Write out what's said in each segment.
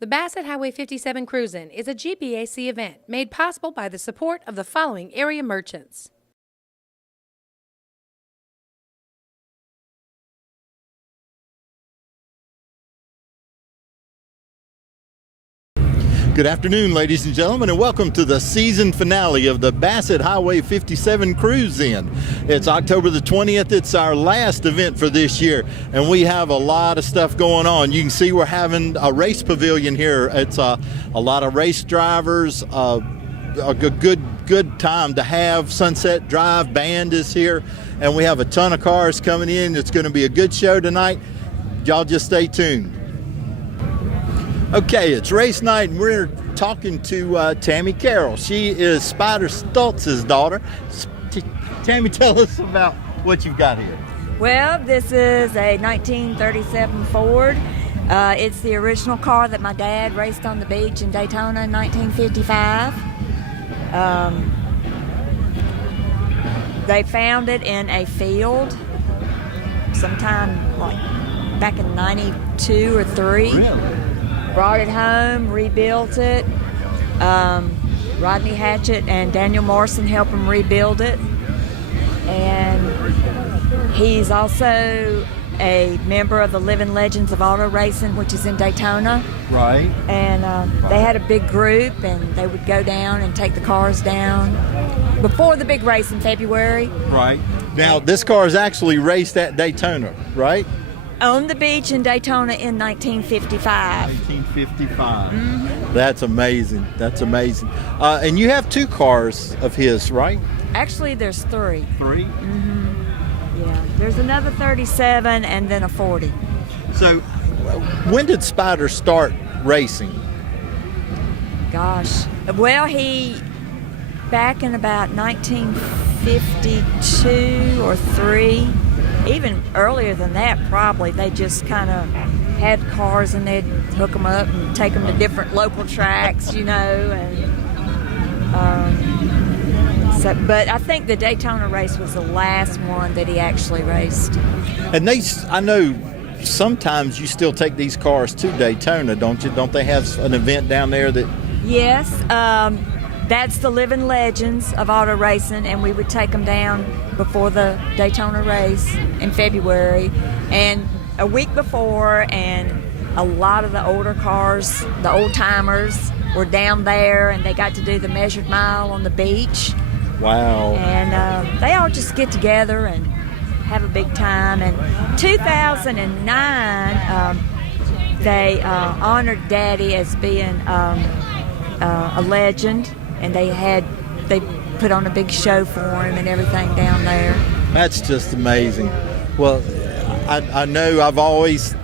The Bassett Highway 57 Cruise-In is a GBAC event made possible by the support of the following area merchants. Good afternoon, ladies and gentlemen, and welcome to the season finale of the Bassett Highway 57 Cruise-In. It's October the 20th. It's our last event for this year, and we have a lot of stuff going on. You can see we're having a race pavilion here. It's a lot of race drivers, a good time to have. Sunset Drive Band is here, and we have a ton of cars coming in. It's going to be a good show tonight. Y'all just stay tuned. Okay, it's race night, and we're talking to Tammy Carroll. She is Spider Stultz's daughter. Tammy, tell us about what you've got here. Well, this is a 1937 Ford. It's the original car that my dad raced on the beach in Daytona in 1955. They found it in a field sometime like back in 92 or 3. Really? Brought it home, rebuilt it. Rodney Hatchett and Daniel Morrison helped him rebuild it. And he's also a member of the Living Legends of Auto Racing, which is in Daytona. Right. And they had a big group, and they would go down and take the cars down before the big race in February. Right. Now, this car is actually raced at Daytona, right? On the beach in Daytona in 1955. 1955. Mm-hmm. That's amazing. That's amazing. And you have 2 cars of his, right? Actually, there's 3. 3? Mm-hmm. Yeah. There's another 37 and then a 40. So, when did Spider start racing? Gosh. Well, back in about 1952 or 3, even earlier than that probably, they just kind of had cars and they'd hook them up and take them to different local tracks, you know. And but I think the Daytona race was the last one that he actually raced. And I know sometimes you still take these cars to Daytona, don't you? Don't they have an event down there that... Yes, that's the Living Legends of Auto Racing, and we would take them down before the Daytona race in February. And a week before, and a lot of the older cars, the old timers, were down there, and they got to do the measured mile on the beach. Wow. And they all just get together and have a big time. And 2009, they honored Daddy as being a legend, and they put on a big show for him and everything down there. That's just amazing. Well, I know I've always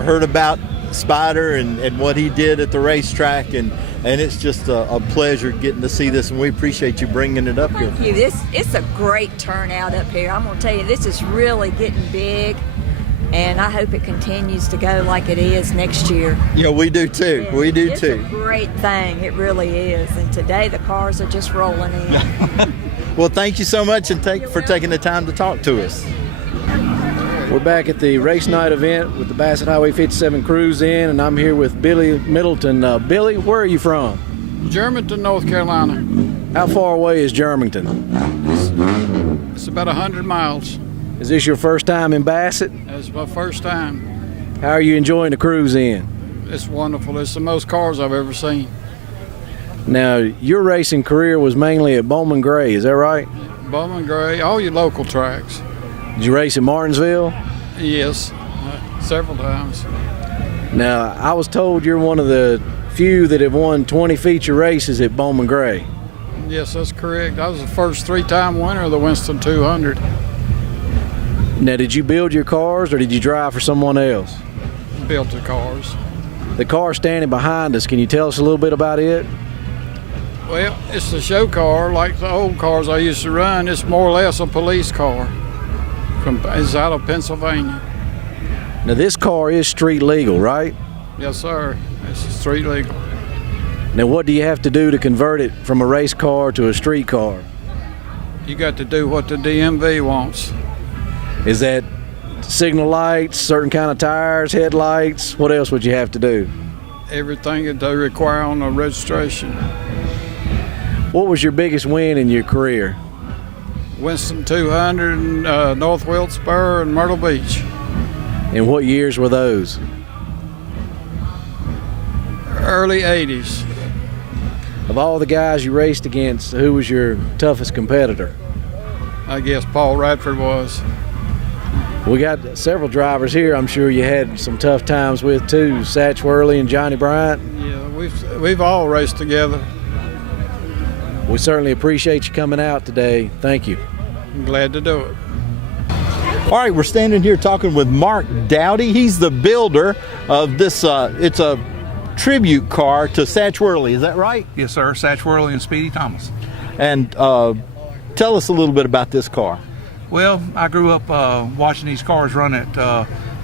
heard about Spider and what he did at the racetrack, and it's just a pleasure getting to see this, and we appreciate you bringing it up here. Thank you. It's a great turnout up here. I'm going to tell you, this is really getting big, and I hope it continues to go like it is next year. Yeah, we do too. Yeah, we do too. It's a great thing. It really is. And today the cars are just rolling in. Well, thank you so much for taking the time to talk to us. We're back at the race night event with the Bassett Highway 57 Cruise-In, and I'm here with Billy Middleton. Billy, where are you from? Germantown, North Carolina. How far away is Germantown? It's about 100 miles. Is this your first time in Bassett? It's my first time. How are you enjoying the Cruise-In? It's wonderful. It's the most cars I've ever seen. Now, your racing career was mainly at Bowman Gray, is that right? Bowman Gray, all your local tracks. Did you race in Martinsville? Yes, several times. Now, I was told you're one of the few that have won 20 feature races at Bowman Gray. Yes, that's correct. I was the first 3-time winner of the Winston 200. Now, did you build your cars or did you drive for someone else? Built the cars. The car standing behind us, can you tell us a little bit about it? Well, it's a show car like the old cars I used to run. It's more or less a police car. It's out of Pennsylvania. Now, this car is street legal, right? Yes, sir. It's street legal. Now, what do you have to do to convert it from a race car to a street car? You got to do what the DMV wants. Is that signal lights, certain kind of tires, headlights? What else would you have to do? everything that they require on the registration. What was your biggest win in your career? Winston 200, North Wilkesboro, and Myrtle Beach. And what years were those? Early 80s. Of all the guys you raced against, who was your toughest competitor? I guess Paul Radford was. We got several drivers here I'm sure you had some tough times with too. Satch Worley and Johnny Bryant. Yeah, we've all raced together. We certainly appreciate you coming out today. Thank you. I'm glad to do it. All right, we're standing here talking with Mark Dowdy. He's the builder of this. It's a tribute car to Satch Worley. Is that right? Yes, sir. Satch Worley and Speedy Thomas. And tell us a little bit about this car. Well, I grew up watching these cars run at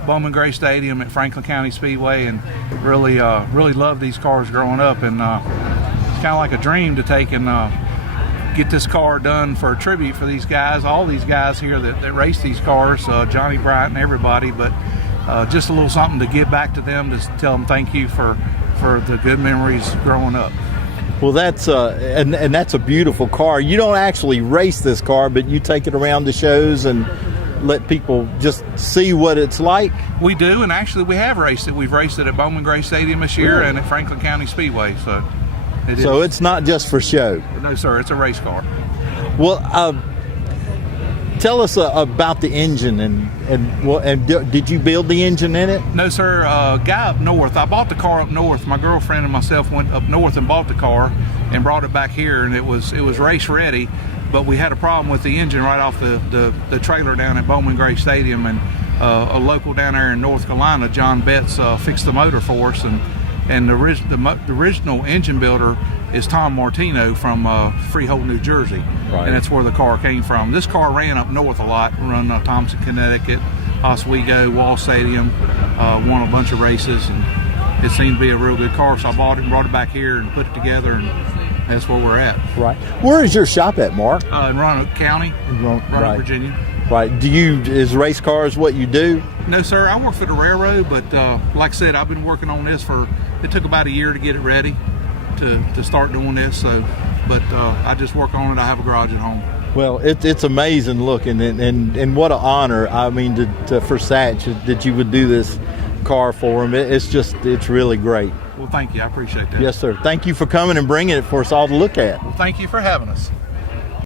Bowman Gray Stadium at Franklin County Speedway, and really loved these cars growing up. And it's kind of like a dream to take and get this car done for a tribute for these guys, all these guys here that race these cars, Johnny Bryant and everybody. But just a little something to give back to them, to tell them thank you for the good memories growing up. Well, that's and that's a beautiful car. You don't actually race this car, but you take it around the shows and let people just see what it's like. We do, and actually we have raced it. We've raced it at Bowman Gray Stadium this year and at Franklin County Speedway. So it's not just for show. No, sir. It's a race car. Well, tell us about the engine and did you build the engine in it? No, sir. Guy up north. I bought the car up north. My girlfriend and myself went up north and bought the car and brought it back here, and it was race ready. But we had a problem with the engine right off the trailer down at Bowman Gray Stadium, and a local down there in North Carolina, John Betts, fixed the motor for us, and the original engine builder is Tom Martino from Freehold, New Jersey. Right. And that's where the car came from. This car ran up north a lot, run Thompson, Connecticut, Oswego, Wall Stadium, won a bunch of races, and it seemed to be a real good car, so I bought it and brought it back here and put it together, and that's where we're at. Right. Where is your shop at, Mark? In Roanoke County, right. Virginia. Right. Is race cars what you do? No, sir. I work for the railroad, but like I said, I've been working on this it took about a year to get it ready to start doing this. So, but I just work on it. I have a garage at home. Well, it's amazing looking, and what an honor. I mean, for Satch that you would do this car for him. It's really great. Well, thank you. I appreciate that. Yes, sir. Thank you for coming and bringing it for us all to look at. Well, thank you for having us.